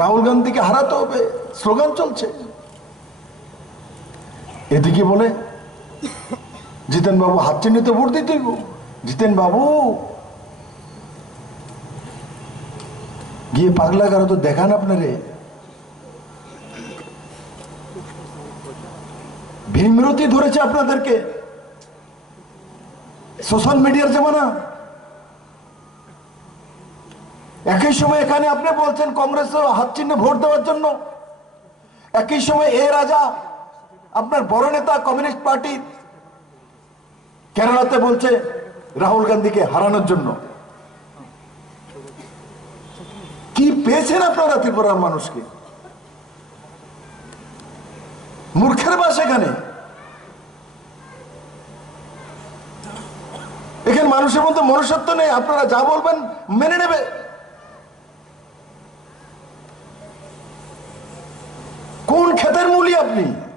রাহুল গান্ধীকে হারাতে হবে, স্লোগান চলছে। এদিকে বলে জিতেন বাবু হাত চিহ্নিত ভোট দিতে জিতেন বাবু গিয়ে পাগলা কারও তো দেখান আপনারে। ভীমরতি ধরেছে আপনাদেরকে। সোশ্যাল মিডিয়ার জামানা। একই সময় এখানে আপনি বলছেন কংগ্রেস হাত চিহ্নে ভোট দেওয়ার জন্য। একই সময় এ রাজা, আপনার বড় নেতা কমিউনিস্ট পার্টি কেরালাতে বলছে রাহুল গান্ধীকে হারানোর জন্য। কি পেয়েছেন আপনারা ত্রিপুরার মানুষকে? মূর্খের বাস এখানে। এখানে মানুষের মধ্যে মনুষ্যত্ব নেই, আপনারা যা বলবেন মেনে নেবে। me.